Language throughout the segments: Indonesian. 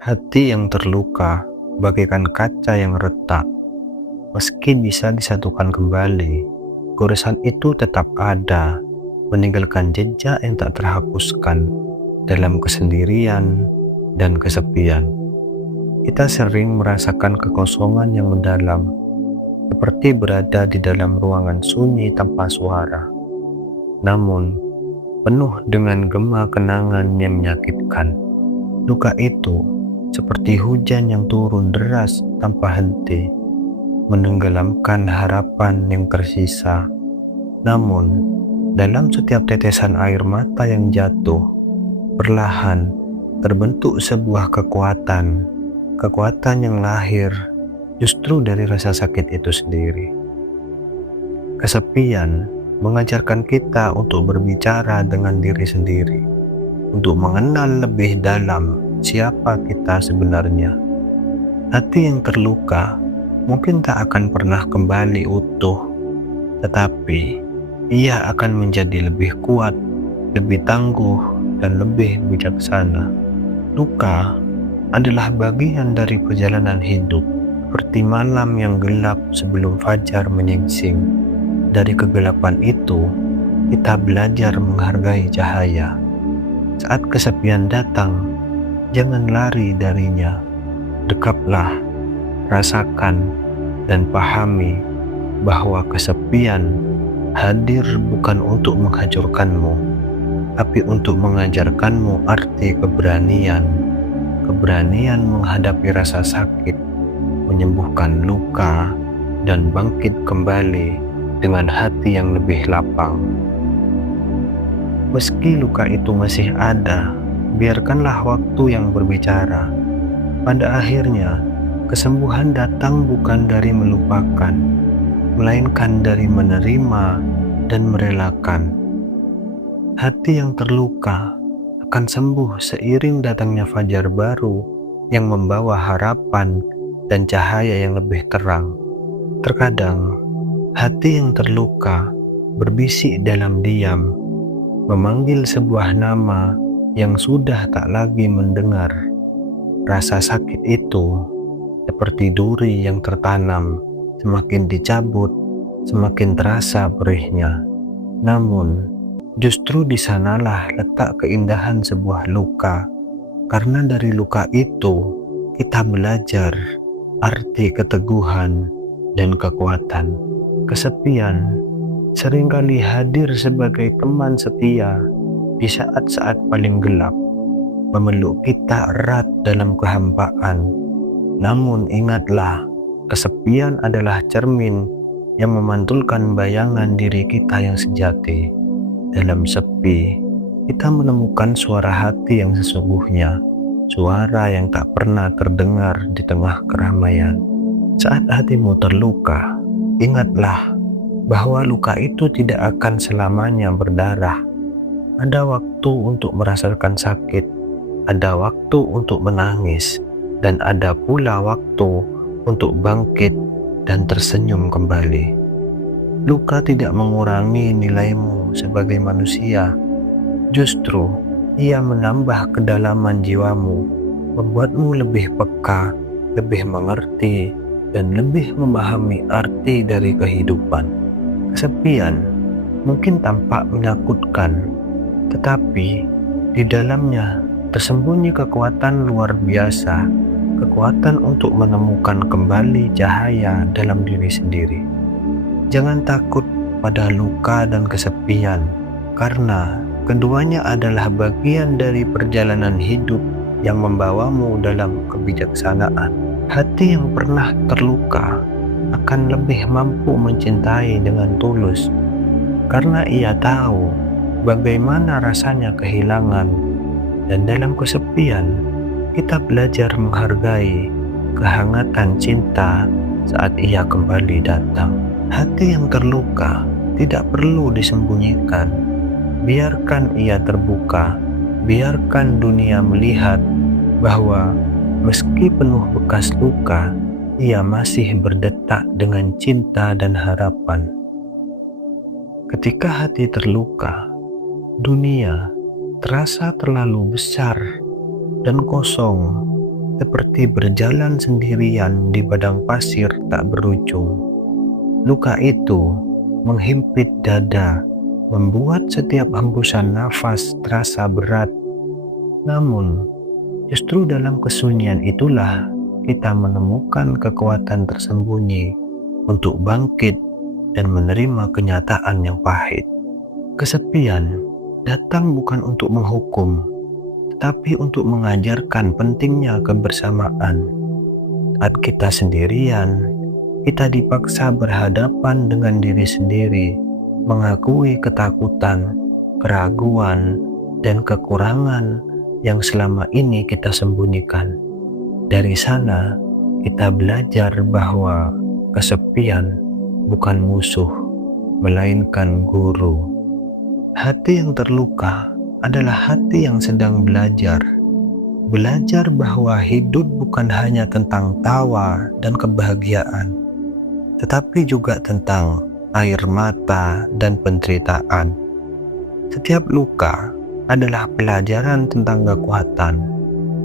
Hati yang terluka bagaikan kaca yang retak. Meski bisa disatukan kembali, goresan itu tetap ada, meninggalkan jejak yang tak terhapuskan dalam kesendirian dan kesepian. Kita sering merasakan kekosongan yang mendalam, seperti berada di dalam ruangan sunyi tanpa suara. Namun, penuh dengan gema kenangan yang menyakitkan. Luka itu seperti hujan yang turun deras tanpa henti, menenggelamkan harapan yang tersisa. Namun, dalam setiap tetesan air mata yang jatuh, perlahan terbentuk sebuah kekuatan yang lahir justru dari rasa sakit itu sendiri. Kesepian mengajarkan kita untuk berbicara dengan diri sendiri, untuk mengenal lebih dalam siapa kita sebenarnya. Hati yang terluka mungkin tak akan pernah kembali utuh, tetapi ia akan menjadi lebih kuat, lebih tangguh, dan lebih bijaksana. Luka adalah bagian dari perjalanan hidup, seperti malam yang gelap sebelum fajar menyingsing. Dari kegelapan itu, kita belajar menghargai cahaya. Saat kesepian datang, jangan lari darinya. Dekaplah, rasakan, dan pahami bahwa kesepian hadir bukan untuk menghancurkanmu, tapi untuk mengajarkanmu arti keberanian. Keberanian menghadapi rasa sakit, menyembuhkan luka, dan bangkit kembali dengan hati yang lebih lapang. Meski luka itu masih ada, biarkanlah waktu yang berbicara. Pada akhirnya, kesembuhan datang bukan dari melupakan, melainkan dari menerima dan merelakan. Hati yang terluka akan sembuh seiring datangnya fajar baru yang membawa harapan dan cahaya yang lebih terang. Terkadang, hati yang terluka berbisik dalam diam, memanggil sebuah nama yang sudah tak lagi mendengar. Rasa sakit itu seperti duri yang tertanam, semakin dicabut, semakin terasa perihnya. Namun, justru di sanalah letak keindahan sebuah luka, karena dari luka itu kita belajar arti keteguhan dan kekuatan. Kesepian seringkali hadir sebagai teman setia di saat-saat paling gelap, memeluk kita erat dalam kehampaan. Namun ingatlah, kesepian adalah cermin yang memantulkan bayangan diri kita yang sejati. Dalam sepi, kita menemukan suara hati yang sesungguhnya, suara yang tak pernah terdengar di tengah keramaian. Saat hatimu terluka, ingatlah bahwa luka itu tidak akan selamanya berdarah. Ada waktu untuk merasakan sakit, ada waktu untuk menangis, dan ada pula waktu untuk bangkit dan tersenyum kembali. Luka tidak mengurangi nilaimu sebagai manusia, justru ia menambah kedalaman jiwamu, membuatmu lebih peka, lebih mengerti, dan lebih memahami arti dari kehidupan. Kesepian mungkin tampak menakutkan, tetapi di dalamnya tersembunyi kekuatan luar biasa, kekuatan untuk menemukan kembali cahaya dalam diri sendiri. Jangan takut pada luka dan kesepian, karena keduanya adalah bagian dari perjalanan hidup yang membawamu dalam kebijaksanaan. Hati yang pernah terluka akan lebih mampu mencintai dengan tulus, karena ia tahu bagaimana rasanya kehilangan, dan dalam kesepian kita belajar menghargai kehangatan cinta saat ia kembali datang. Hati yang terluka tidak perlu disembunyikan, biarkan ia terbuka, biarkan dunia melihat bahwa meski penuh bekas luka, ia masih berdetak dengan cinta dan harapan. Ketika hati terluka, dunia terasa terlalu besar dan kosong, seperti berjalan sendirian di padang pasir tak berujung. Luka itu menghimpit dada, membuat setiap hembusan nafas terasa berat. Namun, justru dalam kesunyian itulah kita menemukan kekuatan tersembunyi untuk bangkit dan menerima kenyataan yang pahit. Kesepian datang bukan untuk menghukum, tetapi untuk mengajarkan pentingnya kebersamaan. Saat kita sendirian, kita dipaksa berhadapan dengan diri sendiri, mengakui ketakutan, keraguan, dan kekurangan yang selama ini kita sembunyikan. Dari sana, kita belajar bahwa kesepian bukan musuh, melainkan guru. Hati yang terluka adalah hati yang sedang belajar. Belajar bahwa hidup bukan hanya tentang tawa dan kebahagiaan, tetapi juga tentang air mata dan penderitaan. Setiap luka adalah pelajaran tentang kekuatan,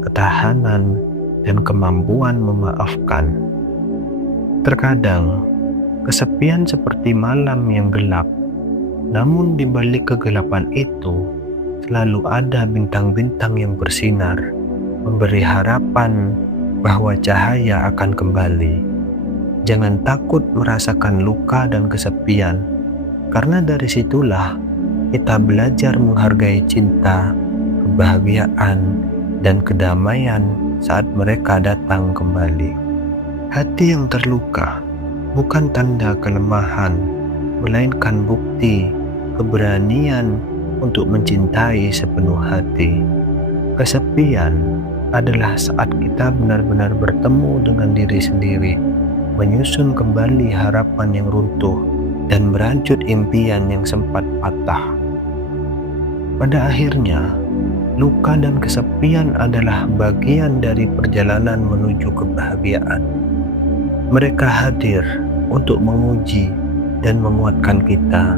ketahanan, dan kemampuan memaafkan. Terkadang, kesepian seperti malam yang gelap, namun di balik kegelapan itu, selalu ada bintang-bintang yang bersinar, memberi harapan bahwa cahaya akan kembali. Jangan takut merasakan luka dan kesepian, karena dari situlah kita belajar menghargai cinta, kebahagiaan, dan kedamaian saat mereka datang kembali. Hati yang terluka bukan tanda kelemahan, melainkan bukti keberanian untuk mencintai sepenuh hati. Kesepian adalah saat kita benar-benar bertemu dengan diri sendiri, menyusun kembali harapan yang runtuh, dan merajut impian yang sempat patah. Pada akhirnya, luka dan kesepian adalah bagian dari perjalanan menuju kebahagiaan. Mereka hadir untuk menguji dan menguatkan kita,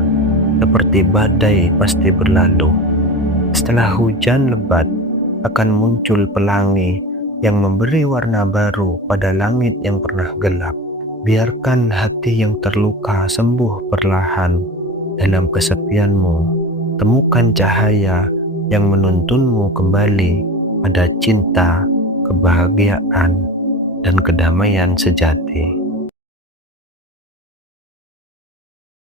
seperti badai pasti berlalu. Setelah hujan lebat, akan muncul pelangi yang memberi warna baru pada langit yang pernah gelap. Biarkan hati yang terluka sembuh perlahan. Dalam kesepianmu, temukan cahaya yang menuntunmu kembali pada cinta, kebahagiaan, dan kedamaian sejati.